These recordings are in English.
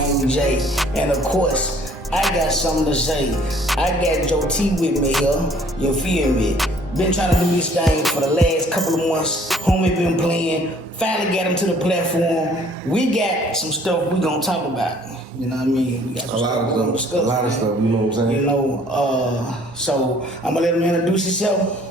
Dwayne J. And of course, I got something to say. I got Joe T with me here. You feel me? Been trying to do this thing for the last couple of months. Homie been playing. Finally got him to the platform. We got some stuff we gonna talk about. You know what I mean? We got some stuff we gonna discuss. A lot of stuff, you know what I'm saying? You know, so I'm gonna let him introduce himself.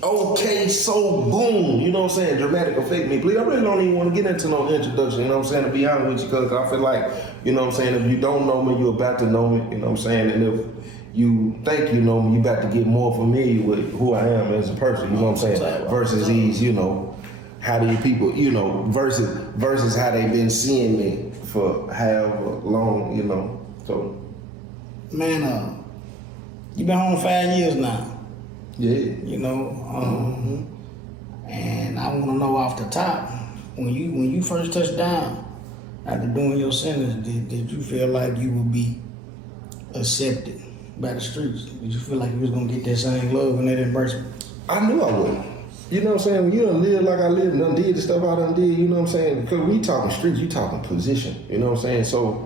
Okay, so boom, you know what I'm saying? Dramatic effect me, please. I really don't even want to get into no introduction, you know what I'm saying? To be honest with you, because I feel like, you know what I'm saying, if you don't know me, you're about to know me, you know what I'm saying? And if you think you know me, you about to get more familiar with who I am as a person, you know what I'm saying? Versus these, you know, how do you people, you know, versus how they've been seeing me for however long, you know, so. Man, you been home 5 years now. Yeah. You know, and I want to know off the top, when you first touched down after doing your sentence, did you feel like you would be accepted by the streets? Did you feel like you was gonna get that same love and that embracement? I knew I would. You know what I'm saying? When you done live like I lived and done did the stuff I done did, you know what I'm saying? Because we talking streets, you talking position, you know what I'm saying? So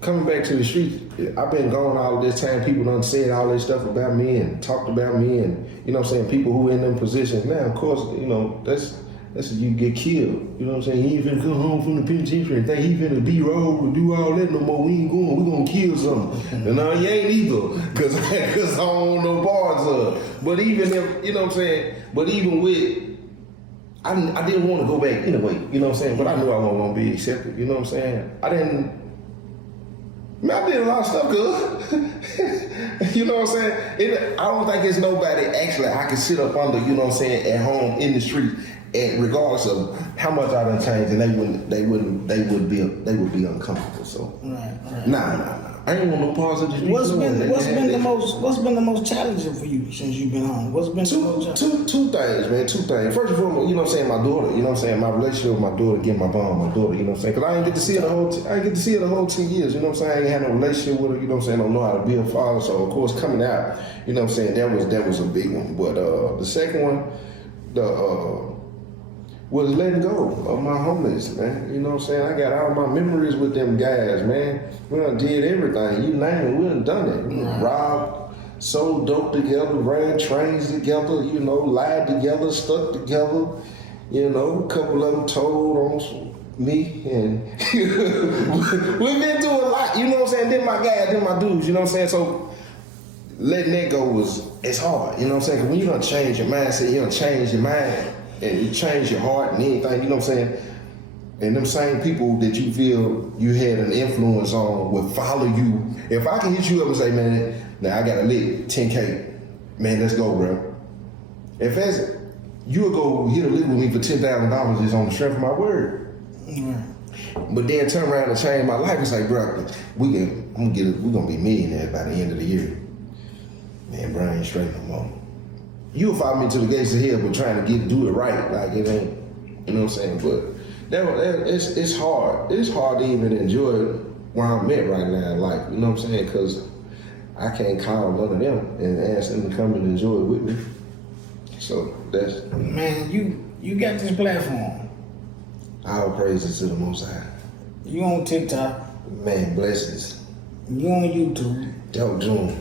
coming back to the streets, I've been gone all this time. People done said all this stuff about me and talked about me, and you know what I'm saying, people who in them positions now, of course, you know, that's you get killed. You know what I'm saying? He ain't finna come home from the penitentiary and think he finna be rolled and do all that no more. We ain't going, we gonna kill something. And you ain't either, cause I don't want no parts of. But even if, you know what I'm saying, but even with, I didn't want to go back anyway, you know what I'm saying? But I knew I wasn't gonna be accepted, you know what I'm saying? I did a lot of stuff good. You know what I'm saying? I don't think there's nobody actually I can sit up under, you know what I'm saying, at home in the street, and regardless of how much I done changed, and they would be uncomfortable. So Right. Nah. I ain't want no parts of this. What's been the most challenging for you since you've been home? What's been the most challenging? Two things, man. Two things. First of all, you know what I'm saying, my daughter. You know what I'm saying, my relationship with my daughter, getting my bond with my daughter. You know what I'm saying, because I didn't get to see her the whole 10 years. You know what I'm saying, I ain't had no relationship with her. You know what I'm saying, I don't know how to be a father. So of course, coming out, you know what I'm saying, that was a big one. But the second one, was letting go of my homies, man. You know what I'm saying? I got all my memories with them guys, man. We done did everything. You name it, we done done it. We robbed, sold dope together, ran trains together, you know, lied together, stuck together. You know, a couple of them told on me, and we've been through a lot, you know what I'm saying? Then my guys, then my dudes, you know what I'm saying? So letting that go it's hard, you know what I'm saying? Because when you done change your mindset, you done change your mind, and you change your heart and anything, you know what I'm saying? And them same people that you feel you had an influence on will follow you. If I can hit you up and say, man, now I got a lick, 10K, man, let's go, bro. If that's, you'll go hit a lick with me for $10,000 just on the strength of my word. But then turn around and change my life and say, bro, we're gonna be millionaires by the end of the year. Man, bro, I ain't straight no more. You'll follow me to the gates of hell, but trying to do it right, like it ain't, you know what I'm saying? But it's hard. It's hard to even enjoy where I'm at right now in life, you know what I'm saying? Because I can't call none of them and ask them to come and enjoy it with me. So that's... Man, you got this platform. All praises to the Most High. You on TikTok. Man, blessings. You on YouTube. Dope June.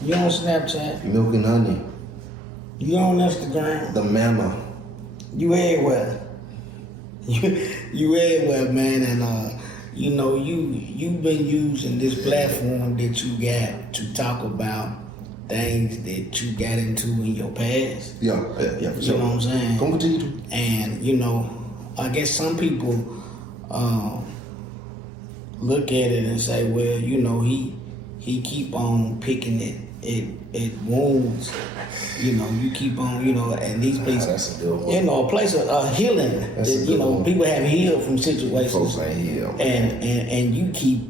You on Snapchat. Milk and Honey. You on Instagram. The Mama. You everywhere. You everywhere, man, and you know, you've been using this platform that you got to talk about things that you got into in your past. Yeah. You know what I'm saying? Come continue to. And you know, I guess some people look at it and say, well, you know, he keep on picking it wounds. You know, you keep on, you know, and these places, you know, a place of healing. You know, people have healed from situations. Folks ain't healed. And you keep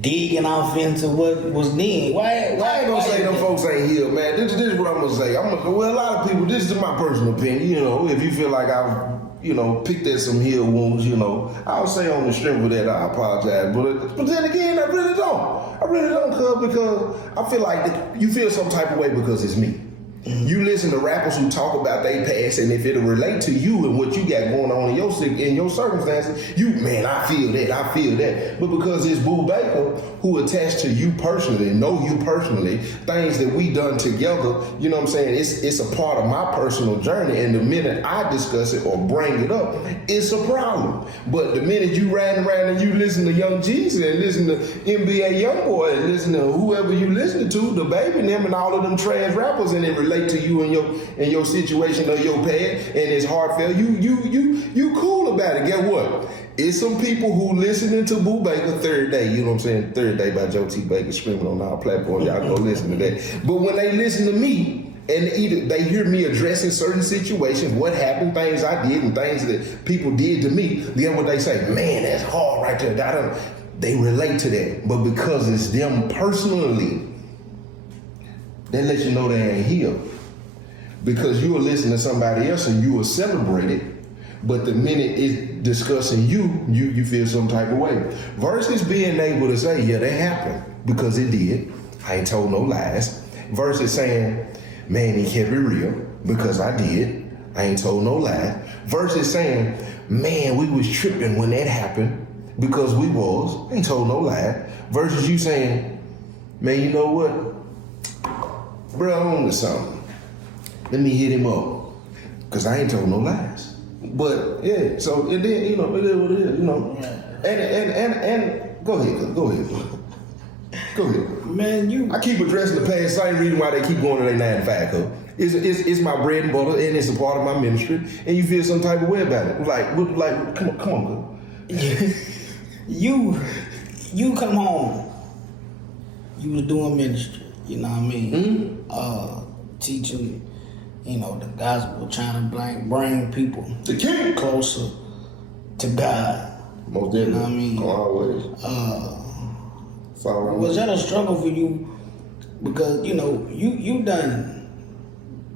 digging off into what was then. Why I ain't gonna say them folks ain't healed, man. This is what I'm gonna say. Well, a lot of people, this is my personal opinion, you know, if you feel like I've, you know, picked at some heel wounds, you know, I'll say on the strength of that, I apologize. But then again, I really don't. Because I feel like you feel some type of way because it's me. You listen to rappers who talk about their past, and if it'll relate to you and what you got going on in your circumstances, man, I feel that. But because it's Boo Baker who attached to you personally, know you personally, things that we done together, you know what I'm saying? It's a part of my personal journey, and the minute I discuss it or bring it up, it's a problem. But the minute you riding around and you listen to Young Jesus and listen to NBA Youngboy and listen to whoever you listen to, the Baby and them and all of them trash rappers, and it relate to you and your situation or your past, and it's heartfelt, you cool about it. Guess what? It's some people who listening to Boo Baker Third Day, you know what I'm saying? Third Day by Joe T. Baker, streaming on our platform. Y'all go listen to that. But when they listen to me, and either they hear me addressing certain situations, what happened, things I did, and things that people did to me, then what they say, man, that's hard right there. They relate to that. But because it's them personally, that lets you know they ain't healed. Because you will listen to somebody else and you will celebrate it, but the minute it's discussing you feel some type of way. Versus being able to say, yeah, that happened, because it did. I ain't told no lies. Versus saying, man, he kept it real, because I did. I ain't told no lie. Versus saying, man, we was tripping when that happened, because we was. I ain't told no lie. Versus you saying, man, you know what? Bro, I'm on to something. Let me hit him up, because I ain't told no lies. But yeah, so it then, you know, it is what it is, you know. And go ahead. Man, I keep addressing the past, same reason why they keep going to their 9 to 5, cuz. It's my bread and butter, and it's a part of my ministry, and you feel some type of way about it. Like, come on, cuz. You come home. You was doing ministry, you know what I mean? Mm-hmm. Teaching, you know, the gospel, trying to bring people the king closer to God. Most definitely. You know what I mean? Always. Was that a struggle for you? Because, you know,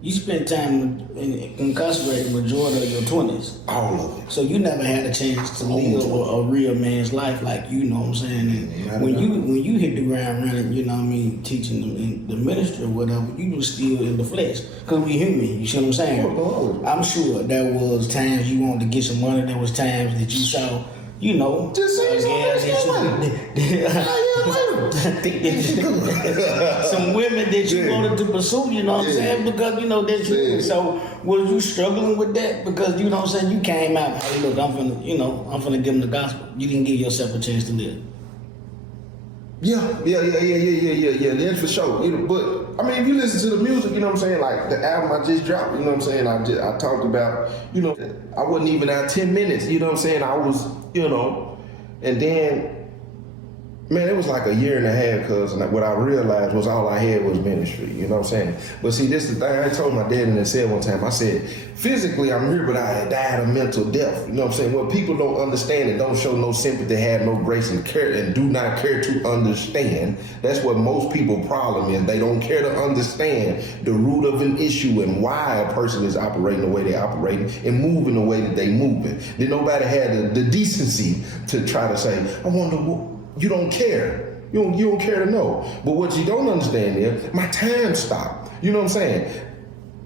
you spent time incarcerated majority of your 20s. All of it. So you never had a chance to live a real man's life, like, you know what I'm saying? And when you hit the ground running, you know what I mean, teaching them in the ministry or whatever, you was still in the flesh. Because we human, you see what I'm saying? I'm sure there was times you wanted to get some money, there was times that you saw, you know, just say some women that you wanted to pursue, you know what I'm saying? Because, you know, that's you. So, was you struggling with that? Because, you know what I'm saying, you came out, hey, look, I'm finna give them the gospel. You didn't give yourself a chance to live. Yeah, that's for sure. You know, but, I mean, if you listen to the music, you know what I'm saying, like, the album I just dropped, you know what I'm saying, I talked about, you know, I wasn't even out 10 minutes, you know what I'm saying, I was, you know, and then, man, it was like a year and a half, cause what I realized was all I had was ministry, you know what I'm saying? But see, this is the thing, I told my dad and I said one time, I said, physically I'm here, but I had died of mental death, you know what I'm saying? What people don't understand and don't show no sympathy, have no grace and care, and do not care to understand, that's what most people's problem is. They don't care to understand the root of an issue and why a person is operating the way they're operating and moving the way that they moving. Then nobody had the decency to try to say, I wonder what, you don't care. You don't care to know. But what you don't understand is my time stopped. You know what I'm saying?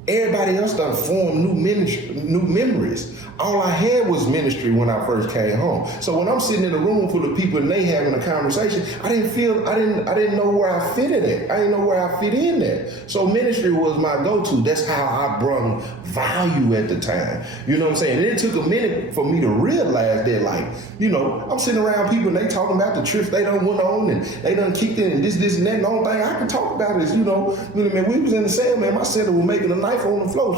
Everybody else done formed new memories. All I had was ministry when I first came home. So when I'm sitting in a room full of people and they having a conversation, I didn't know where I fit in it. I didn't know where I fit in there. So ministry was my go-to. That's how I brought value at the time. You know what I'm saying? And it took a minute for me to realize that, like, you know, I'm sitting around people and they talking about the trips they done went on and they done kicked in and this and that. And the only thing I can talk about is, you know, man, we was in the cell, man, my center was making a knife on the floor.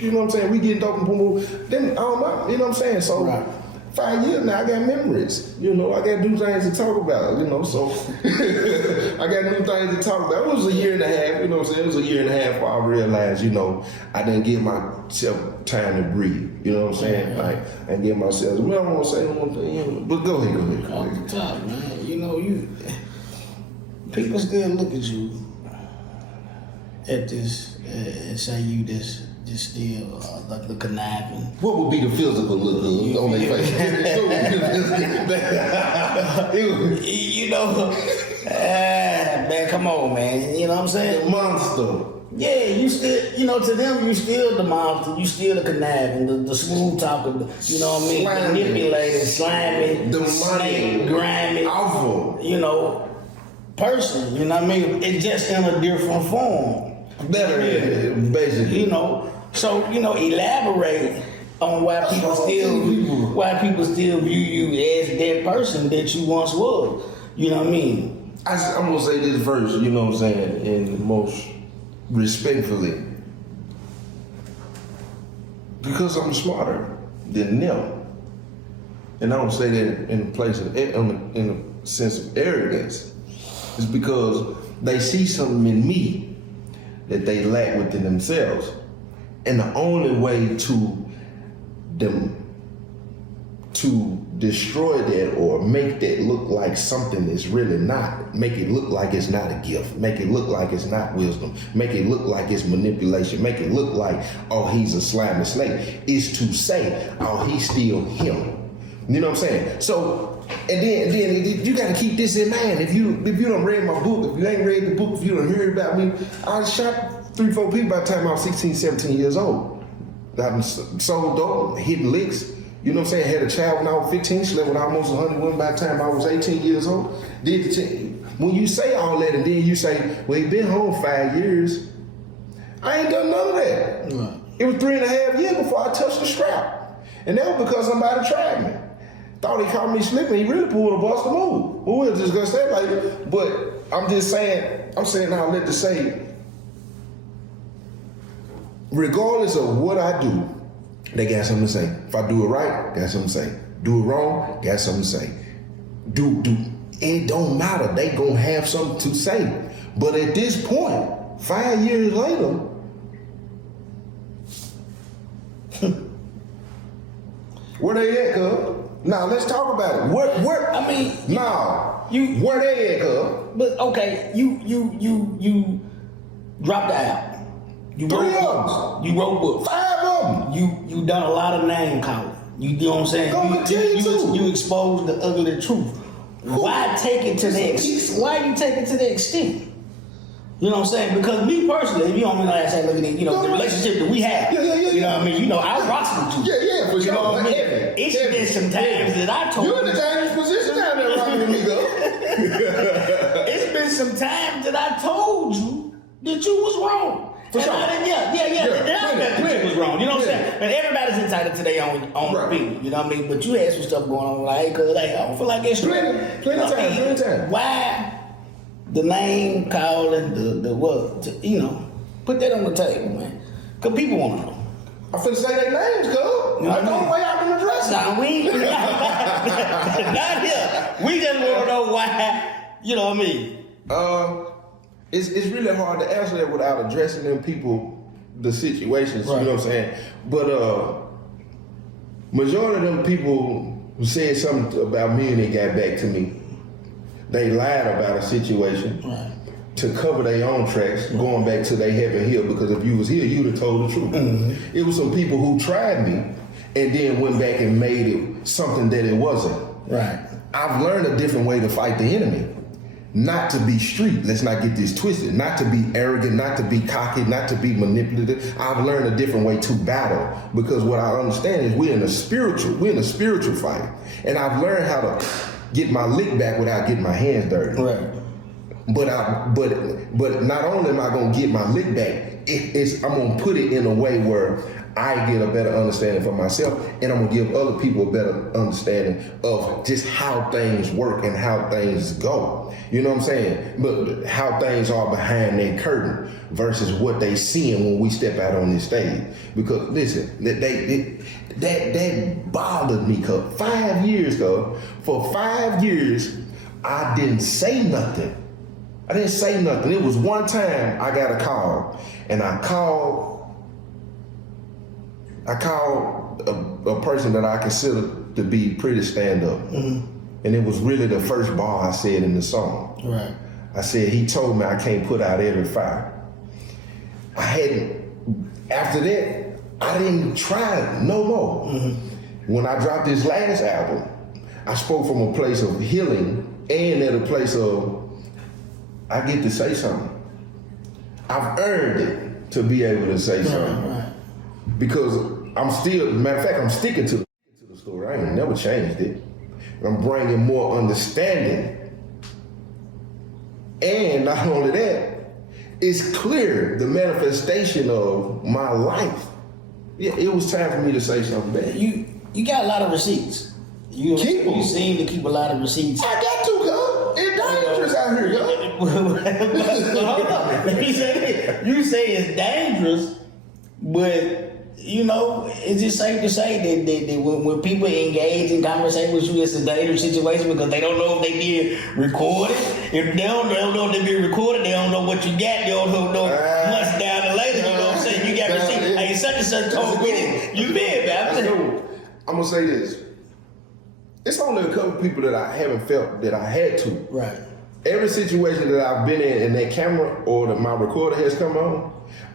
You know what I'm saying? We getting dope and boom, boom. Then, I don't know, you know what I'm saying? So, right. 5 years now, I got memories. You know, I got new things to talk about, you know, so I got new things to talk about. It was a year and a half, you know what I'm saying? It was a year and a half before I realized, you know, I didn't give myself time to breathe. You know what I'm saying? Yeah. Like, I didn't give myself, well, I don't want to say one thing, you know, but go ahead. Off the top, man, you know, people still look at you at this and say you just still like the conniving. What would be the physical look on their face? You know, man, like, come on, man. You know what I'm saying? The monster. Yeah, you still, to them, you still the monster, you still the conniving, the smooth talker, you know what I mean? Slimy. Manipulating, slimy, The snake, money. grimy, Awful. person, you know what I mean? It's just in a different form. Better, basically. So, elaborate on why people still view you as that person that you once was. You know what I mean? I'm gonna say this verse, you know what I'm saying, in most respectfully. Because I'm smarter than them. And I don't say that in a sense of arrogance. It's because they see something in me that they lack within themselves. And the only way to destroy that or make that look like something it's really not, make it look like it's not a gift, make it look like it's not wisdom, make it look like it's manipulation, make it look like, oh, he's a slimy snake, is to say, oh, he's still him. You know what I'm saying? So, and then you got to keep this in mind. If you don't read my book, if you ain't read the book, if you don't hear about me, I shot 3-4 people by the time I was 16, 17 years old. I sold dope, hitting licks. You know what I'm saying? Had a child when I was 15, slept with almost 100 women by the time I was 18 years old. When you say all that and then you say, well, he been home 5 years, I ain't done none of that. Right. It was 3.5 years before I touched the strap. And that was because somebody tried me. Thought he caught me slipping. He really pulled a bust a move. Well, we'll just gonna say later. But I'm saying all that to say, regardless of what I do, they got something to say. If I do it right, got something to say. Do it wrong, got something to say. It don't matter. They gonna have something to say. But at this point, 5 years later, where they at, cuz? Now let's talk about it. Where they at, cuz? But okay, you dropped the album. You 3 wrote of books. You wrote books. 5 of them. You done a lot of name calling. You know what I'm saying? Gonna continue to. You exposed the ugly truth. Why take it to the extent? Why you take it to the extent? You know what I'm saying? Because me personally, you know what I mean, like I said, look at it, the relationship that we have. Yeah. You know what I mean? I rocks with you. Yeah, for sure. You know what I mean? Heavy. It's been some times that I told You in the dangerous position down there rocking with me, though. It's been some times that I told you that you was wrong. For sure. That you was wrong. You know what I'm saying? And everybody's entitled to their own Right. opinion. You know what I mean? But you had some stuff going on, like, cause I don't feel like it's Plenty of time. Why the name calling, the what? Put that on the table, man. Cause people want to know. I'm finna say their names, cuz. That's the only way I can address it. Now we not here. We just want to know why. You know what I mean? It's really hard to answer that without addressing them people, the situations. Right. You know what I'm saying? But majority of them people who said something about me and they got back to me, they lied about a situation to cover their own tracks, going back to they heaven hill. Because if you was here, you'd have told the truth. Mm-hmm. It was some people who tried me and then went back and made it something that it wasn't. Right. I've learned a different way to fight the enemy. Not to be street, let's not get this twisted. Not to be arrogant, not to be cocky, not to be manipulative. I've learned a different way to battle because what I understand is we're in a spiritual fight. And I've learned how to get my lick back without getting my hands dirty. Right. But not only am I gonna get my lick back, I'm gonna put it in a way where I get a better understanding for myself, and I'm gonna give other people a better understanding of just how things work and how things go. You know what I'm saying? But how things are behind that curtain versus what they seeing when we step out on this stage. Because listen, that bothered me. Cause 5 years ago, for 5 years, I didn't say nothing. It was one time I got a call, and I called a person that I consider to be pretty stand-up. Mm-hmm. And it was really the first bar I said in the song. Right. I said, he told me I can't put out every fire. After that, I didn't try it no more. Mm-hmm. When I dropped this last album, I spoke from a place of healing and at a place of I get to say something. I've earned it to be able to say something. Right. Because I'm still, matter of fact, I'm sticking to the story. I ain't never changed it. I'm bringing more understanding. And not only that, it's clear the manifestation of my life. Yeah, it was time for me to say something back. You got a lot of receipts. You seem to keep a lot of receipts. I got to, go. It's dangerous out here, yo. Hold on. You say it's dangerous, but you know, is it safe to say that when people engage in conversation with you, it's a dangerous situation because they don't know if they being recorded? If they don't know if they being recorded, they don't know what you got. They don't know months down the later. You know what I'm saying? You got to see, hey, such and such told me that. You been, man. I'm gonna say this. It's only a couple people that I haven't felt that I had to. Right. Every situation that I've been in that camera or that my recorder has come on,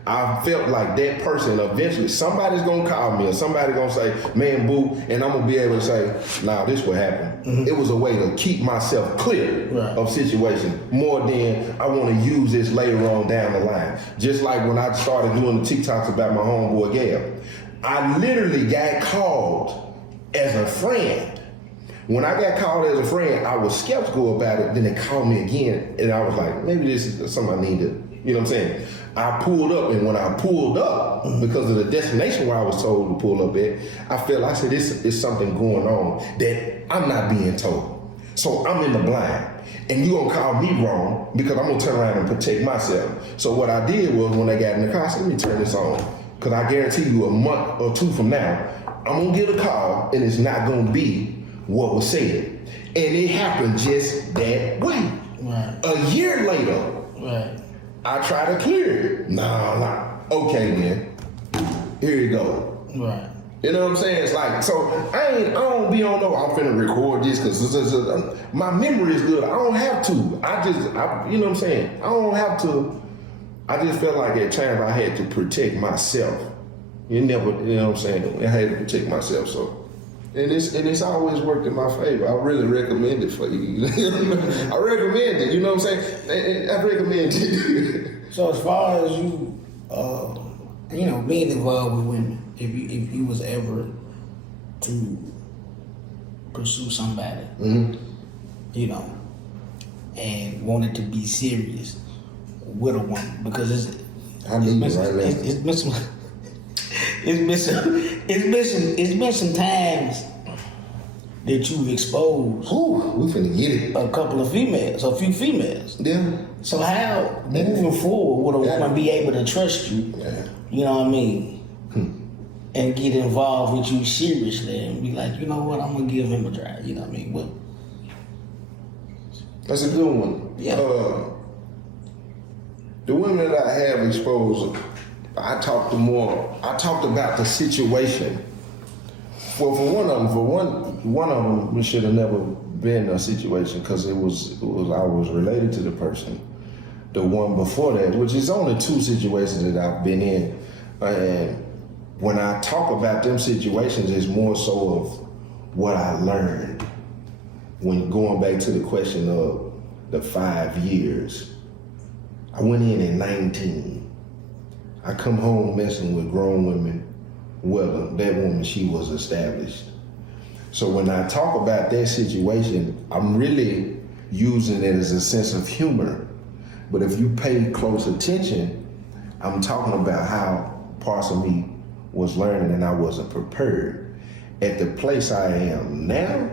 I felt like that person eventually, somebody's gonna call me or somebody gonna say, man, boo, and I'm gonna be able to say, nah, this what happened. Mm-hmm. It was a way to keep myself clear of situations more than I wanna use this later on down the line. Just like when I started doing the TikToks about my homeboy Gab. I literally got called as a friend. When I got called as a friend, I was skeptical about it. Then they called me again, and I was like, maybe this is something I need to, you know what I'm saying? I pulled up, and when I pulled up, because of the destination where I was told to pull up at, I said, this is something going on that I'm not being told. So I'm in the blind. And you gonna call me wrong because I'm gonna turn around and protect myself. So what I did was when I got in the car, I said, let me turn this on. Because I guarantee you a month or two from now, I'm gonna get a call and it's not gonna be what was said. And it happened just that way. Right. A year later, right. I try to clear it. Nah. Okay, then. Here you go. Right. You know what I'm saying? It's like, so I don't be on no, I'm finna record this because my memory is good. I don't have to. You know what I'm saying? I don't have to. I just felt like at times I had to protect myself. You know what I'm saying? I had to protect myself, so. And it's always worked in my favor. I really recommend it for you. I recommend it, you know what I'm saying? I recommend it. So as far as you, being involved with women, if you was ever to pursue somebody, and wanted to be serious with a woman, because it's been some times that you've exposed. We finna get it. A few females. Yeah. So how moving forward would a woman be able to trust you? Yeah. You know what I mean? And get involved with you seriously and be like, you know what, I'm gonna give him a try. You know what I mean? What? That's a good one. Yeah. The women that I have exposed, I talked about the situation. Well, for one of them, it should have never been a situation because I was related to the person. The one before that, which is only two situations that I've been in, and when I talk about them situations, it's more so of what I learned. When going back to the question of the 5 years, I went in at 19. I come home messing with grown women. Well, that woman, she was established. So when I talk about that situation, I'm really using it as a sense of humor. But if you pay close attention, I'm talking about how parts of me was learning and I wasn't prepared. At the place I am now,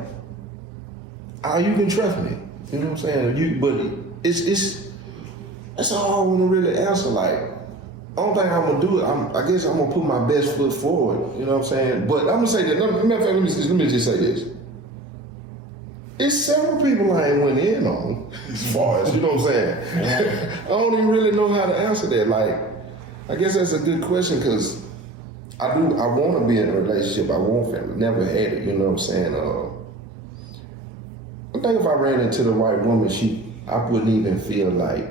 you can trust me. You know what I'm saying? But that's all I want to really answer. Like, I don't think I'm gonna do it. I guess I'm gonna put my best foot forward. You know what I'm saying? But I'm gonna say that. Let me just say this. It's several people I ain't went in on, as far as, you know what I'm saying? I don't even really know how to answer that. Like, I guess that's a good question because I want to be in a relationship. I want family. Never had it. You know what I'm saying? I think if I ran into the right woman, I wouldn't even feel like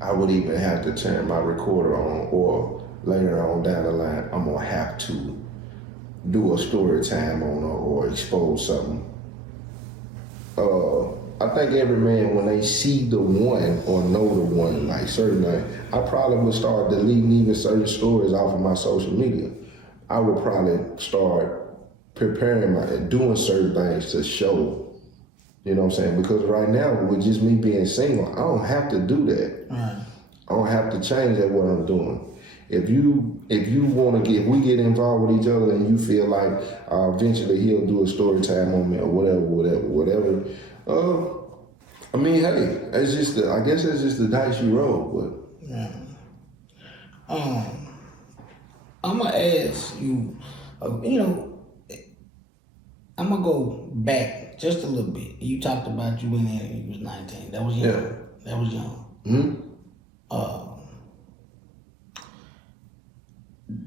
I would even have to turn my recorder on, or later on down the line, I'm gonna have to do a story time on her or expose something. I think every man, when they see the one or know the one, like certain things, I probably would start deleting even certain stories off of my social media. I would probably start preparing doing certain things to show, you know what I'm saying? Because right now, with just me being single, I don't have to do that. Right. I don't have to change that what I'm doing. If you want to we get involved with each other and you feel like eventually he'll do a story time on me or whatever. I mean, hey, it's just I guess that's just the dice you roll. But yeah. I'm gonna ask you. I'm gonna go back just a little bit. You talked about you went in and you was 19. That was young. Yeah. That was young. Mm-hmm.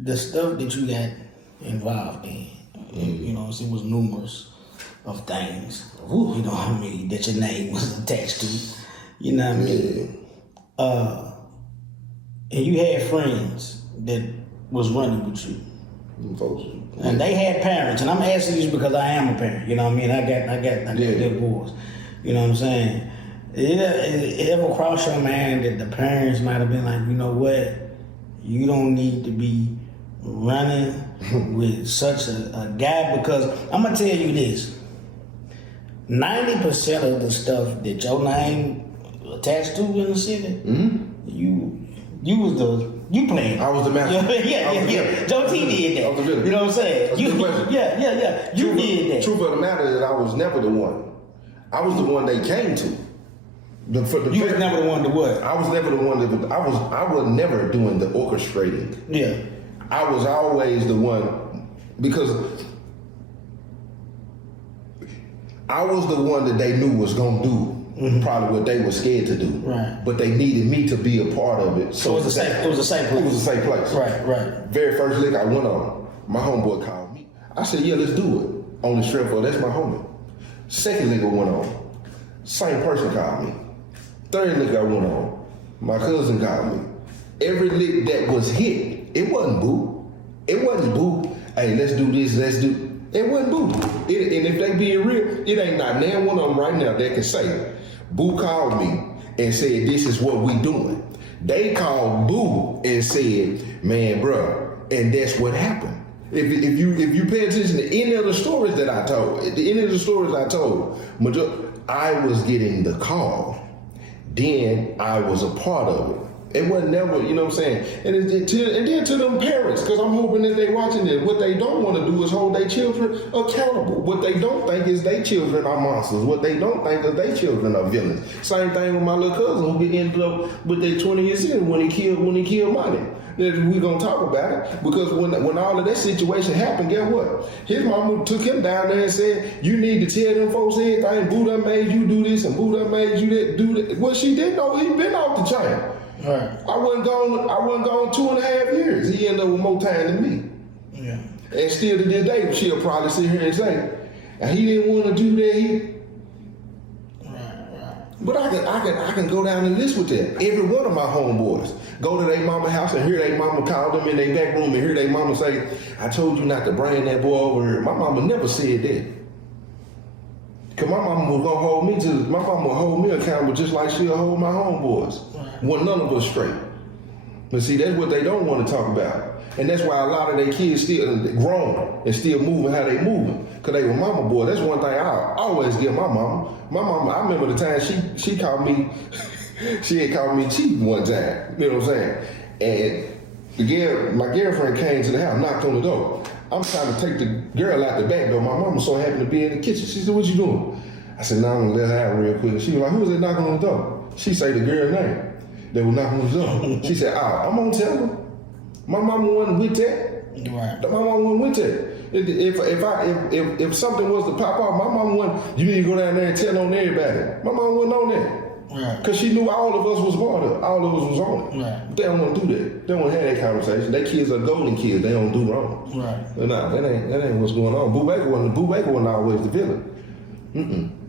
The stuff that you got involved in, you know, it was numerous of things, you know what I mean, that your name was attached to, you know what I mean? And you had friends that was running with you. Folks. And they had parents, and I'm asking you because I am a parent, you know what I mean? I got little boys, you know what I'm saying? It ever crossed your mind that the parents might have been like, you know what? You don't need to be running with such a guy, because I'm gonna tell you this: 90% of the stuff that your name attached to in the city, you playing. I was the master. Yeah. Joe T did that. I was the villain. You know what I'm saying? You did that. Truth of the matter is, I was never the one. I was the one they came to. You was never the one to what? I was never the one that I was never doing the orchestrating. Yeah. I was always the one, because I was the one that they knew was gonna do probably what they were scared to do. Right. But they needed me to be a part of it. So it was the same place. It was the same place. Right. Very first lick I went on, my homeboy called me. I said, yeah, let's do it. On the strength of that's my homie. Second lick I went on, same person called me. Third lick I went on, my cousin called me. Every lick that was hit, it wasn't boo. It wasn't boo. Hey, let's do this, let's do. It wasn't boo. And if they being real, it ain't not now one of them right now that can say, Boo called me and said, this is what we doing. They called Boo and said, man, bro, and that's what happened. If you pay attention to any of the stories that I told, I was getting the call. Then I was a part of it. It wasn't never, you know what I'm saying? And then to them parents, because I'm hoping that they watching this, what they don't want to do is hold their children accountable. What they don't think is their children are monsters. What they don't think is their children are villains. Same thing with my little cousin who ended up with their 20 years in when he killed Money. We're gonna talk about it, because when all of that situation happened, guess what? His mama took him down there and said, you need to tell them folks everything. Boo done made you do this and Boo done made you do that. Well, she didn't know he been off the chain. Right. I wasn't gone 2.5 years. He ended up with more time than me. Yeah. And still to this day, she'll probably sit here and say, and he didn't want to do that. But I can go down the list with that. Every one of my homeboys go to their mama house and hear their mama call them in their back room and hear their mama say, I told you not to bring that boy over here. My mama never said that. Cause my mama was gonna hold me accountable just like she'll hold my homeboys. When none of us straight. But see, that's what they don't want to talk about. And that's why a lot of their kids still grown and still moving how they moving. Cause they were mama boy. That's one thing I always give my mama. My mama, I remember the time she called me, she had called me cheap one time. You know what I'm saying? And my girlfriend came to the house, knocked on the door. I'm trying to take the girl out the back door. My mama so happened to be in the kitchen. She said, what you doing? I said, nah, I'm gonna let her out real quick. She was like, who was that knocking on the door? She say the girl name. They were knocking on the door. She said, I'm gonna tell her. My mama wasn't with that. Right. My mama wasn't with that. If something was to pop off, my mama wasn't, you need to go down there and tell on everybody. My mama wasn't on that. Right. Because she knew all of us was part of it. All of us was on it. Right. They don't want to do that. They don't want to have that conversation. Their kids are golden kids. They don't do wrong. Right. But nah, that ain't what's going on. Boo Baker wasn't always the villain.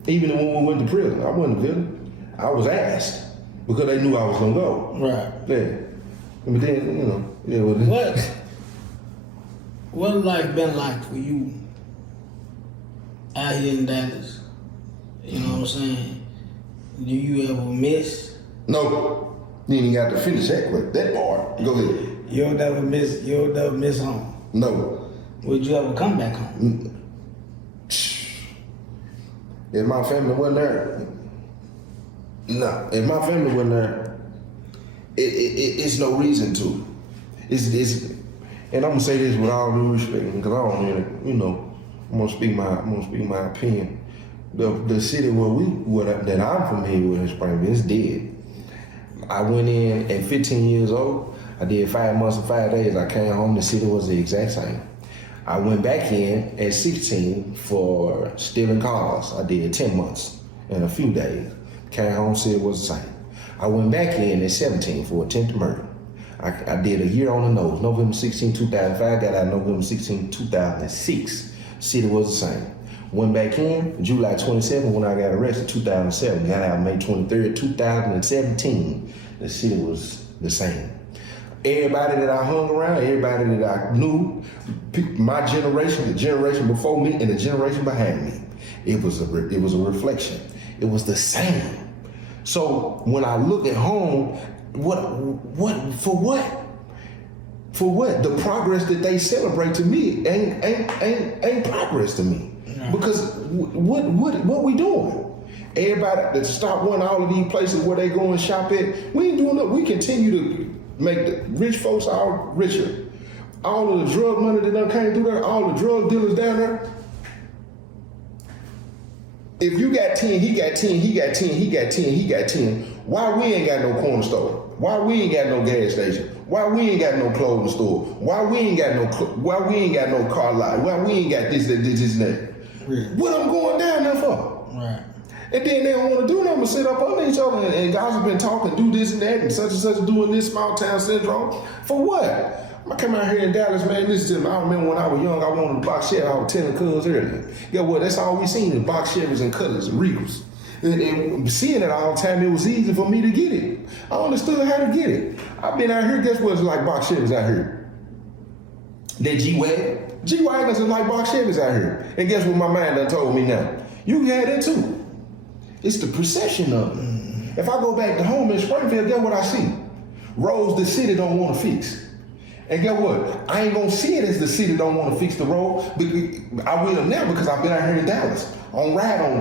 Even when we went to prison, I wasn't the villain. I was asked because they knew I was gonna go. Right. Yeah. But then, yeah. What life been like for you out here in Dallas? You know what I'm saying? Do you ever miss? No. You ain't even got to finish that part. Go ahead. You'll never miss home. No. Would you ever come back home? If my family wasn't there, no. If my family wasn't there, it's no reason to. It's and I'm gonna say this with all due respect, because I don't really, I'm gonna speak my opinion. The city that I'm familiar with in Springfield is dead. I went in at 15 years old. I did 5 months and 5 days. I came home. The city was the exact same. I went back in at 16 for stealing cars. I did 10 months and a few days. Came home, city was the same. I went back in at 17 for attempted murder. I did a year on the nose. November 16, 2005. Got out November 16, 2006. City was the same. Went back in July 27 when I got arrested, 2007. Got out May 23rd, 2017. The city was the same. Everybody that I hung around, everybody that I knew, my generation, the generation before me, and the generation behind me, it was a reflection. It was the same. So when I look at home, for what? The progress that they celebrate to me ain't progress to me. No. Because what we doing? Everybody that stop going all of these places where they go and shop at, we ain't doing nothing. We continue to make the rich folks all richer. All of the drug money that done came through there, all the drug dealers down there. If you got 10, he got 10, he got 10, he got 10, he got 10, why we ain't got no corner store? Why we ain't got no gas station? Why we ain't got no clothing store? Why we ain't got no car lot? Why we ain't got this, and that? Right. What I'm going down there for? Right. And then they don't want to do nothing but sit up under each other and guys have been talking, do this and that, and such doing this small town syndrome. For what? I come out here in Dallas, man, listen to me. I remember when I was young, I wanted a box Chevy. I was telling cuz earlier. Guess what? That's all we seen is box Chevys and Cutlers and Regals. And seeing it all the time, it was easy for me to get it. I understood how to get it. I've been out here, guess what it's like box Chevys out here? That G-Wagon. G-Wagons are like box Chevys out here. And guess what my mind done told me now? You can have that too. It's the perception of it. If I go back to home in Springfield, guess what I see? Roads the city don't want to fix. And guess what? I ain't gonna see it as the city don't want to fix the road. I will now because I've been out here in Dallas. On ride on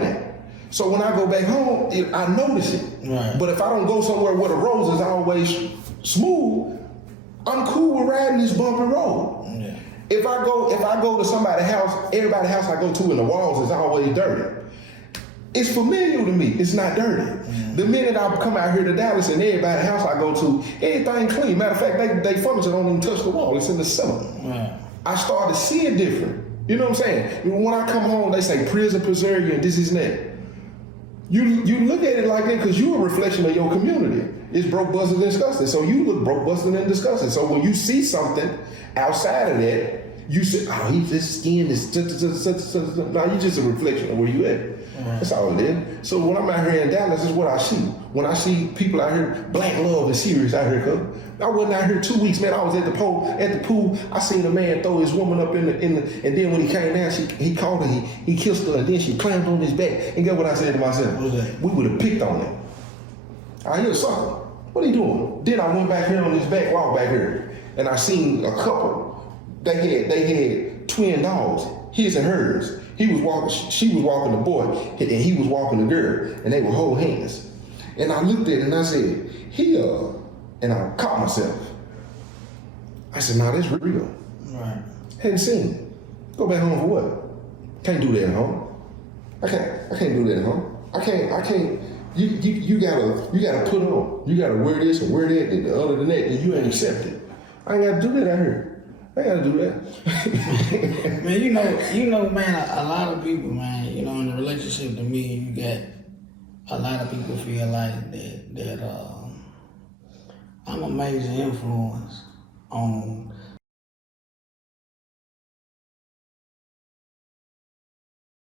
that. So when I go back home, I notice it. Right. But if I don't go somewhere where the roads is always smooth, I'm cool with riding this bumpy road. Yeah. If I go to somebody's house, everybody's house I go to in the walls is always dirty. It's familiar to me. It's not dirty. Mm-hmm. The minute I come out here to Dallas and everybody's house I go to, everything clean. Matter of fact, they furniture don't even touch the wall. It's in the cellar. Right. I started seeing different. You know what I'm saying? When I come home, they say prison preserve you and this is that. You look at it like that because you're a reflection of your community. It's broke, busted, and disgusting. So you look broke, busted, and disgusting. So when you see something outside of that, you say, oh, his skin is... No, you're just a reflection of where you at. Mm-hmm. That's all it is. So when I'm out here in Dallas, this is what I see. When I see people out here, black love is serious out here, cuz. I wasn't out here 2 weeks, man. I was at the pool. I seen a man throw his woman up in the and then when he came down, he called her, he kissed her, and then she climbed on his back. And guess what I said to myself? We would have picked on him. I hear a sucker. What are you doing? Then I went back here on his back, walked back here, and I seen a couple. They had twin dogs, his and hers. She was walking the boy, and he was walking the girl, and they would hold hands. And I looked at it and I said, and I caught myself. I said, nah, that's real. Right. Hadn't seen it. Go back home for what? Can't do that at home. I can't do that at home. I can't. You gotta put on. You gotta wear this and wear that, and other than that, and you ain't accepted. I ain't gotta do that out here. I gotta do that. Man, you know, man, a lot of people, man, in the relationship to me, you got a lot of people feel like that I'm a major influence on